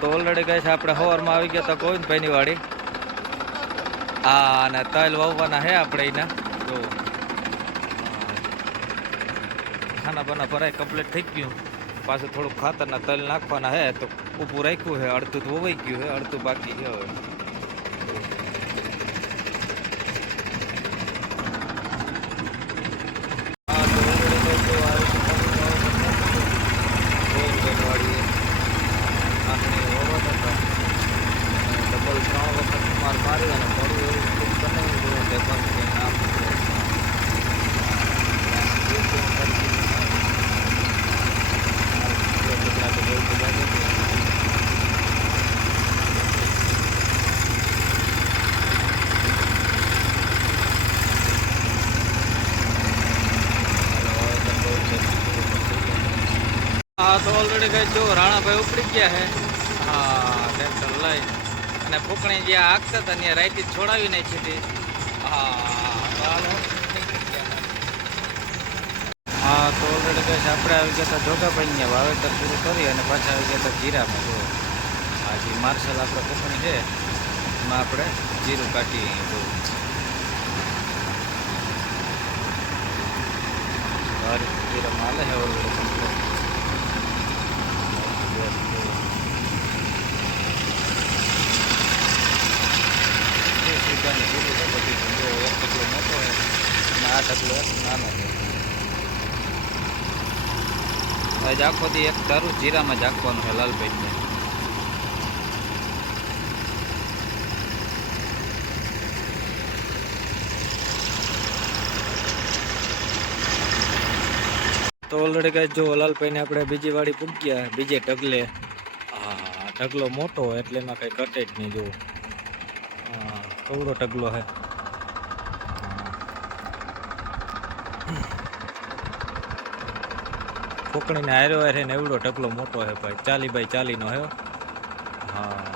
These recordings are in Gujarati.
તો ઓલરેડી ગઈ છે આપણે સવારમાં આવી ગયા હતા ગોવિંદભાઈની વાડી. હા અને તલ વાવવાના હે આપણે એના જો. ખાના બાના ભરાય કમ્પ્લીટ થઈ ગયું. પાછું થોડુંક ખાતરના તલ નાખવાના હે, તો ઊભું રાખ્યું હે, અડધું તો વવાઈ ગયું હે, અડધું બાકી છે હવે હા, તો already તો જો આવી ગોવિંદભાઈની વાડીએ. આપણે હોવા હતા ડબલ ત્રણ વખત માર મારી અને મોડું એવું સ્લીપ બનાવી દઉં તે પણ કે નામ હા તો કઈ જો રાણાભાઈ ઉપડી ગયા છે હા ટ્રેક્ટર લઈ. અને ફૂકણી જે આગતા હતા ત્યાં રાઈતી છોડાવી નાખી હા છે. હા. તો ઓલરેડી કહે છે, આપણે આવી ગયા હતા જોગાભાઈ ને વાવેતર શરૂ કરી અને પાછા આવી ગયા હતા જીરામાં. જો, આ જે માર્શલ આપણે ફૂકણી છે, એમાં આપણે જીરું કાઢી જો. સારી જીરામાં હાલે છે ઓલરેડી complete. વીસ રૂપિયાની પૂરી છે બધી જો એક ટકલો મોટો છે અને આ ટકલો એક નાનો છે આજ આખો દી એક દારૂ જીરામાં જ આખવાનું છે લાલભાઈને તો ઓલરેડી કઈ જો લાલભાઈને આપણે બીજી વાડી પૂગ્યા, બીજે ઢગલે. હા ઢગલો મોટો એટલે એમાં કઈ ઘટે જ નહીં જોવો કવડો ઢગલો હે. કોકણીને હાર્યો હારે ને એવડો ઢગલો મોટો હે ભાઈ. ચાલી ભાઈ ચાલીનો હે હા.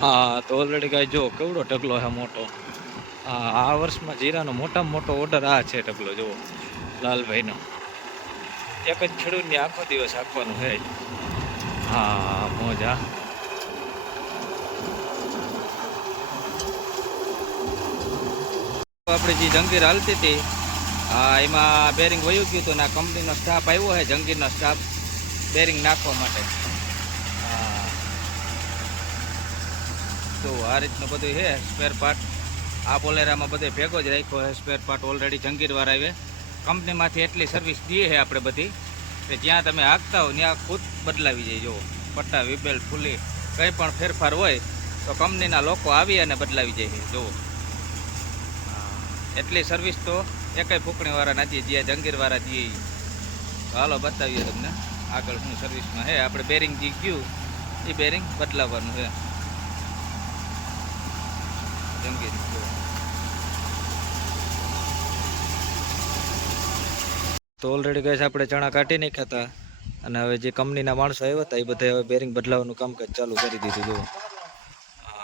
હા. તો ઓલરેડી કાંઈ જો કેવડો ઢગલો હે મોટો. હા આ વર્ષમાં જીરાનો મોટામાં મોટો ઓર્ડર આ છે ઢગલો જુઓ લાલભાઈનો. એક જ ખેડૂતને આખો દિવસ આપવાનું છે હા, મોજા આપણે જે જંગીર હાલતી હતી એમાં બેરિંગ વયું ગયું હતું ને આ કંપનીનો સ્ટાફ આવ્યો છે, જંગીરનો સ્ટાફ બેરિંગ નાખવા માટે. તો આ રીતનું બધું છે સ્પેર પાર્ટ આ બોલેરામાં બધે ભેગો જ રાખ્યો છે સ્પેર પાર્ટ ઓલરેડી જંગીરવાર આવે. કંપનીમાંથી એટલી સર્વિસ દઈએ છે આપણે બધી, કે જ્યાં તમે હાંકતા હો ત્યાં ખુદ બદલાવી જાય. જુઓ, પટ્ટા, વિબેલ, ફૂલી, કંઈ પણ ફેરફાર હોય, તો કંપનીના લોકો આવી અને બદલાવી જાય જુઓ. એટલી સર્વિસ તો એકેય ફૂકણીવાળા નથી જ્યાં જંગીરવાળા દઈએ. હાલો બતાવીએ તમને આગળ શું સર્વિસમાં હે આપણે બેરિંગ જે ગયું એ બેરિંગ બદલાવવાનું છે. જંગીર તો ઓલરેડી ગઈ આપણે ચણા કાઢી નાખ્યા હતા. અને હવે જે કંપનીના માણસો આવ્યા હતા, એ બધા હવે બેરિંગ બદલાવાનું કામકાજ ચાલુ કરી દીધું, જુઓ.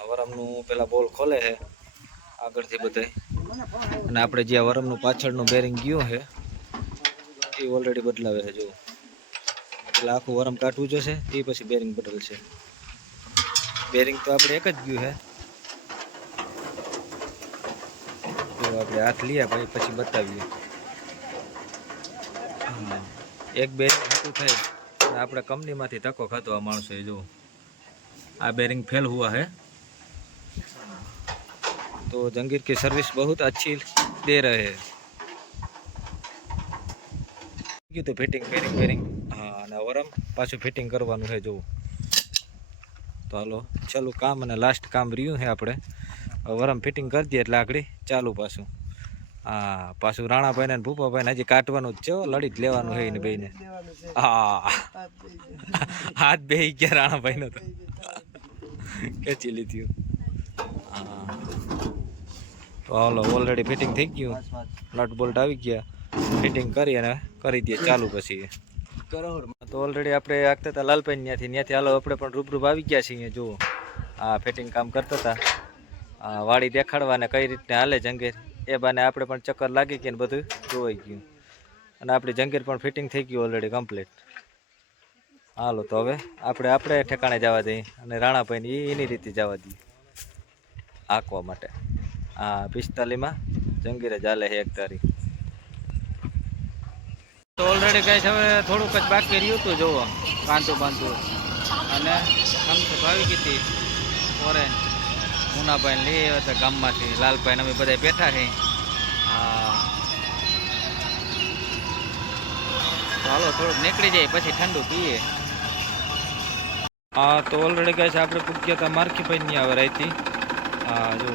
વરમનું પેલા બોલ ખોલે છે, આગળથી બધે અને આપણે જ્યાં વરમનું પાછળનું બેરિંગ ગયું છે, એ ઓલરેડી બદલાવે છે, જુઓ. એટલે આખું વરમ કાઢવું જશે એ પછી બેરિંગ બદલશે. બેરિંગ તો આપણે એક જ ગયું છે. આપણે હાથ લઈએ ભાઈ, પછી બતાવીએ. એક બેરિંગ હતું થાય અને આપણે કંપનીમાંથી ધક્કો ખાતો આ માણસો જો આ બેરિંગ फेल हुआ है तो जंगीर की सर्विस बहुत अच्छी दे रहे हैं કીધું તો ફિટિંગ બેરિંગ બેરિંગ હા અને વરમ પાછું ફિટિંગ કરવાનું છે જો તો હાલો ચાલુ કામ અને લાસ્ટ કામ રહ્યું છે આપણે હવે વરમ ફિટિંગ કરી દઈએ એટલે આગળ ચાલુ પાછું હા પાછું રાણાભાઈ ને ભૂપાભાઈ ને હજી કાઢવાનું જ છે લડી જ લેવાનું છે એને બેને હા. હાથ બે ગયા. રાણાભાઈ નો તો. ખેંચી લીધું. હા. તો હાલો ઓલરેડી ફિટિંગ થઈ ગયું. નટ બોલ્ટ આવી ગયા. ફિટિંગ કરી અને કરી દઈએ ચાલુ પછી. તો ઓલરેડી આપણે આગતા હતા લાલપાઈ ત્યાંથી. ત્યાંથી હાલો આપણે પણ રૂબરૂબ આવી ગયા છીએ જુઓ. આ ફિટિંગ કામ કરતા હતા. વાડી દેખાડવા ને કઈ રીતને હાલે જંગીર. એ બાને આપણે પણ ચક્કર લાગી ગઈ ને બધું જોવાઈ ગયું. અને આપણી જંગીર પણ ફિટિંગ થઈ ગયું ઓલરેડી કમ્પ્લીટ હાલો તો હવે આપણે આપણે ઠેકાણે જવા દઈએ અને રાણાભાઈને એ એની રીતે જવા દઈએ. હાંકવા માટે. હા પિસ્તાલીમાં જંગીરે ચાલે છે એક તારીખ તો ઓલરેડી કઈ હવે થોડુંક જ બાકી રહ્યું હતું જોવો. કાંતું બાંધું અને કમસે ભાવી ગઈ હતી. ઓરેન્જ. મુનાભાઈ લઈ આવ્યા હતા ગામમાંથી. લાલભાઈ અમે બધા બેઠા છે તો થોડુંક નીકળી જાય, પછી ઠંડુ પીએ. હા, તો ઓલરેડી ગયા છે આપણે પૂગ્યા હતા માર્કીભાઈ ની આવે રાઈતી હા, જો.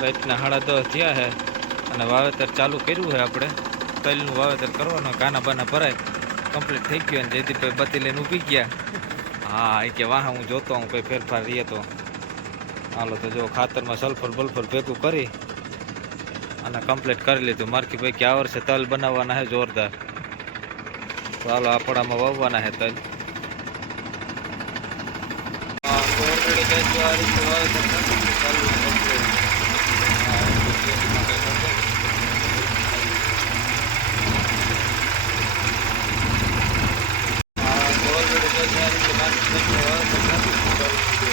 રાતના સાડા દસ થયા છે અને વાવેતર ચાલુ કર્યું છે આપણે. તલનું વાવેતર કરવાનું, કાના બાના ભરાય. કમ્પ્લીટ થઈ ગયું અને જયદીપભાઈ બતી લઈને ઊભી ગયા. હા, એ કે વાહ, હું જોતો હું કંઈ ફેરફાર રહીએ તો. હાલો તો જો ખાતરમાં સલ્ફર બલ્ફર ભેગું કરી અને કમ્પ્લીટ કરી લીધું. મારકી ભાઈ કે આ વર્ષે તલ બનાવવાના છે જોરદાર. તો હાલો આપણામાં વાવવાના છે તલ. હા, તો already કઈ જો આ રીતે વાવેતર કરી દીધું, ચાલુ છે complete. હા, એટલે ખેતીમાં કઈ ખબર નથી. હા, તો already કઈ જો આ રીતે માર્કી ભાઈ વાવેતર કરી દીધું, ચાલુ છે.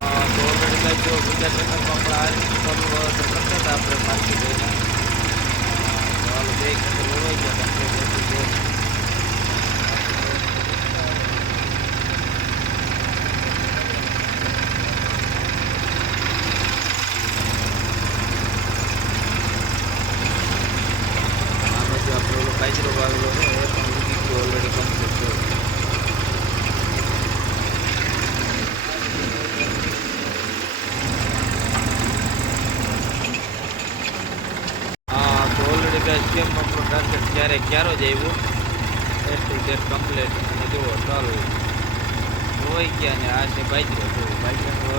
હા, તો already કઈ જો બીજા ચેનલમાં પણ આ રીતે ચાલુ વાવેતર કરતા હતા આપણે માર્કેટ જઈને. હા, તો હાલો બે ખેતર વવાઈ ગયા complete એટલું જો. આ બાજુ આપણે ઓલો બાજરો વાવેલો છે એ પણ ઉગી ગયો already complete છે. હા, તો ઓલરેડી ગાઈસ કેમ આપણો ટાર્ગેટ ક્યારે ક્યારો જ આવ્યો? એ ટુ ઝેડ કમ્પ્લીટ અને જુઓ, ચાલુ. હોય ક્યાં ને આ છે બાજરો. જો બાજરાનું